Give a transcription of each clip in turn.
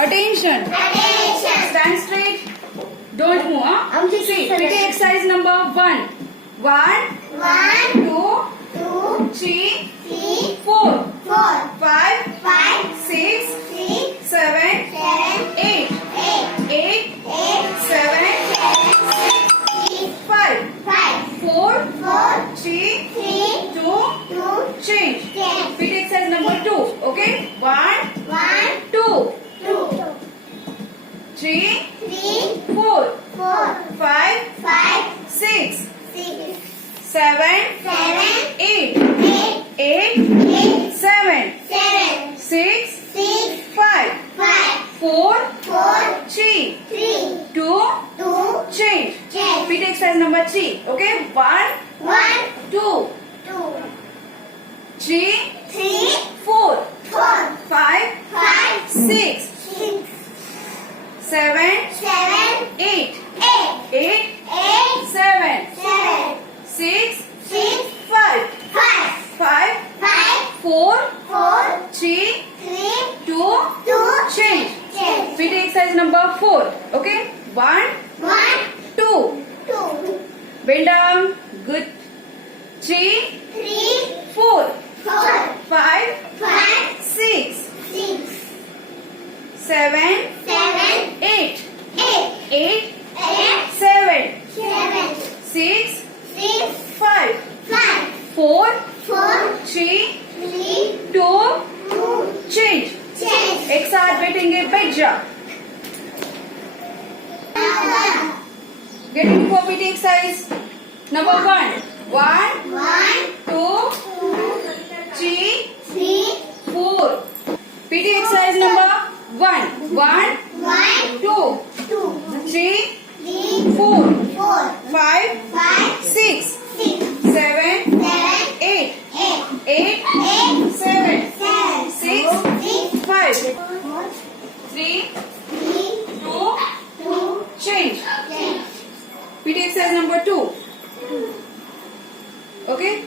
Attention. Attention. Stand straight. Don't move. I'm just See, PT exercise number 1. 1, 1, 2, 2, 3, 3, 4, 4, 5, 5, 6, 6, 7, 7, 8. 8, 8, 8, 7, 6, 5, 5, 4, 4, 3, 3, 2, 2, change. 10. PT exercise number 2. Okay? 1, 1, 2, 2, 3, 3, 4, 4, 5, 5, 6, 6, 7, 7, 8. 8, 8, 8, 7, 7, 6, 6, 5, 5, 4, 4, 3, 3, 2, 2, change. change. Repeat exercise number 3. Okay? 1, 1, 2, 2, 3, 3, 4, 4, 5, 5, 6, 6, 7, 7, 8. 8, 8, 8, 7, 7, 6, 6, 5, 5, 5, 5, 4, 4, 3, 3, 2, 2, change. change. Repeat exercise number 4. Okay? 1, 1, 2. 2, Bend down. Good. 3, 3, 4, 4, 5, 5, 6, 6, 7, 7, 8. 8, 8, 8, 7, 7, 6, 6, 5, 5, 4, 4, 3, 3, 2, 2, change. change. एक साथ बैठेंगे बैठ जा. Getting for PT exercise number 1. 1, 1, 2, 2, 3, 3, 4. PT exercise number 1. 1, 1, 2, 2, 3, 3, 4, 4, 5, 5, 6, 6, 7, 7, 8. 8, 8, 8, 7, 7, 6, 5, 4, 3, 3, 2, 2, change. change. PT exercise number 2. Okay?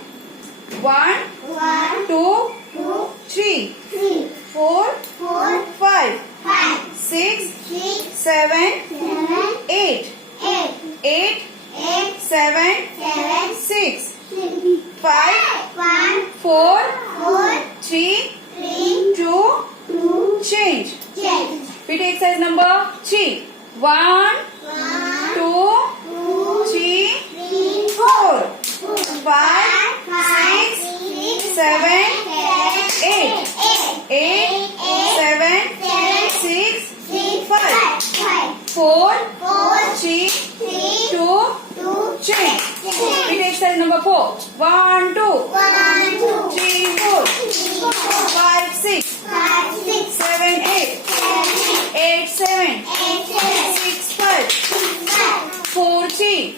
1, 1, 2, 2, 3, 3, 4, 4, 5, 5, 6, 6, 7, 7, 8. 8, 8, 8, 7, 7, 6, 6, 5, 1, 4, 4, 3, 3, 2, 2, change. change. PT exercise number 3. 1, 1, 2, 2, 3, 3, 4, 5, 5, 6, 7, 8. 8, 7, 6, 5, 4, 3, 2, 2, change. PT exercise number 4. 1, 2, 1, 2, 3, 4, 5, 6, 7, 8. 8, 7, 6, 5, 4, 3,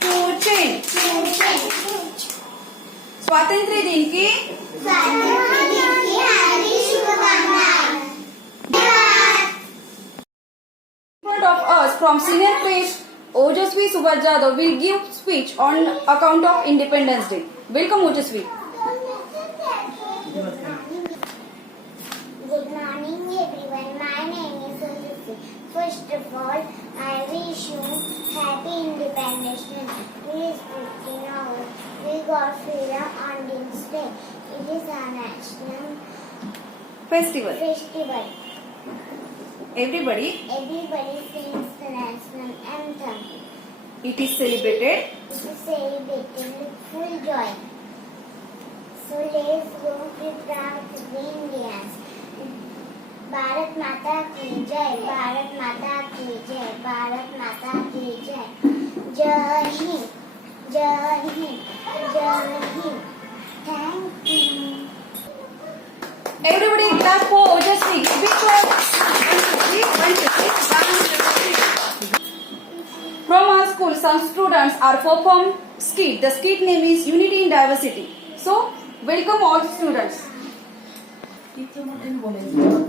2, change. स्वातंत्र्य दिन की in front of us from senior page Ojasvi Subhash Jadhav will give speech on account of Independence Day. Welcome Ojasvi. Good morning everyone. My name is Ojasvi. First of all, I wish you happy Independence Day. Please put in our we got freedom on this day. It is our national Festival. Everybody, Everybody sings the national anthem. it is celebrated. It is celebrated with full joy. So let's go be proud to be Indians. Bharat माता की जय, भारत माता की जय, भारत माता की जय. जय हिंद, जय हिंद, जय Hind. Thank you. Everybody clap for Ojasvi. Big claps. 1, 2, 3. From our school, some students are perform skit. The skit name is Unity in Diversity. So, welcome all students.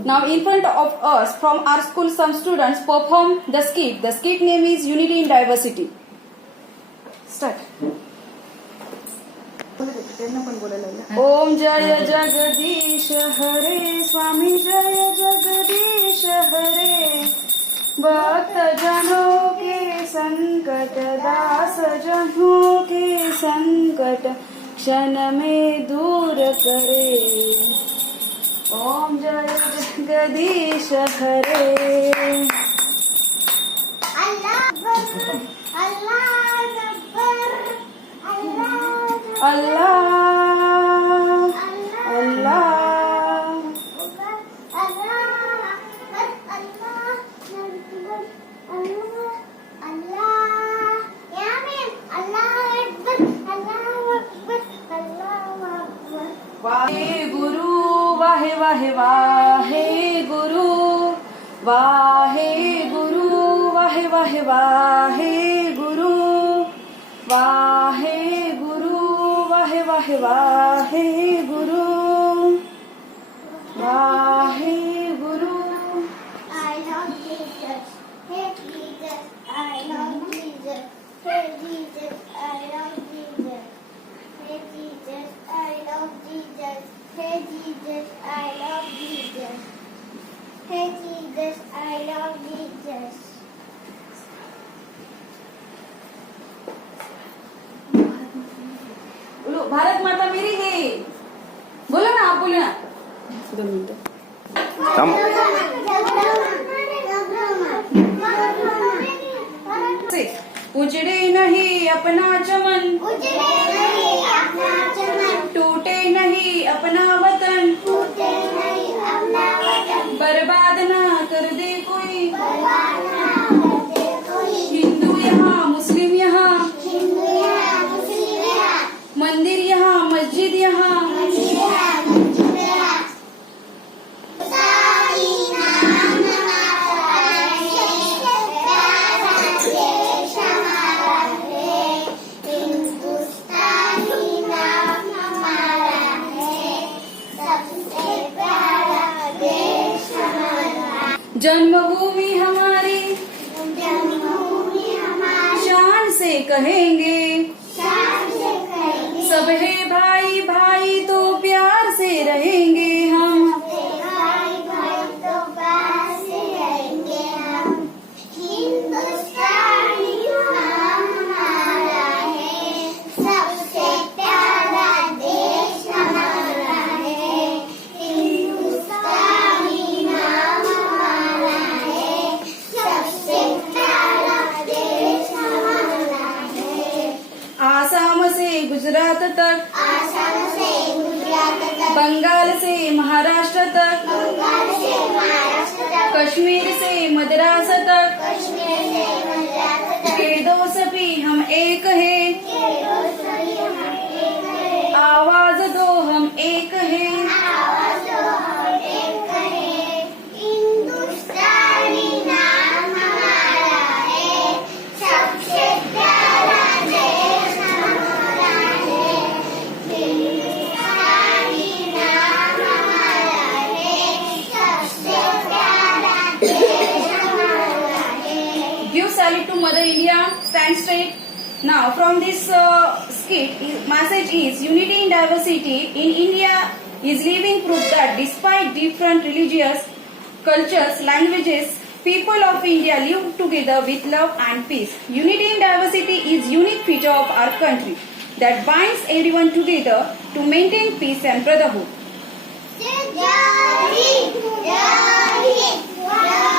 Now, in front of us, from our school, some students perform the skit. The skit name is Unity in Diversity. Start. बोलू दे त्यांना पण बोलायला लागलं. ओम जय जगदीश हरे स्वामी जय जगदीश हरे भक्त जनों के संकट दास जनों के संकट क्षण में दूर करे. ओम जय जगदीश हरे. अल्लाह वाहे गुरु वाहे वाहे वाहे गुरु वाहे गुरु वाहे वाहे वाहे गुरु वाहे गुरु वाहे वाहे Wahe Guru Wahe Guru. I love Jesus. Hey Jesus, I love Jesus. Hey Jesus, I love Jesus. Hey Jesus, I love Jesus. Hey Jesus, I love Jesus. Hey Jesus, I love Jesus. बोलो भारत माता मेरी है. बोलो ना आप बोलो ना. 2 मिनिटं. उजड़े नहीं अपना चमन टूटे नहीं अपना वतन बर्बाद ना कर दे कोई हिंदू यहाँ मुस्लिम यहाँ मंदिर यहाँ मस्जिद यहाँ जन्मभूमि हमारी शान से कहेंगे सब है भाई भाई तो प्यार से रहेंगे हम आसाम से गुजरात तक बंगाल से महाराष्ट्र तक कश्मीर से मद्रास तक खेदों से भी हम एक हैं आवाज दो हम एक हैं Give salute to Mother India. Stand straight. Now, from this skit, message is unity in diversity in India is living proof that despite different religious cultures, languages, people of India live together with love and peace. Unity in diversity is unique feature of our country that binds everyone together to maintain peace and brotherhood. Jai Hind, Jai Hind, Jai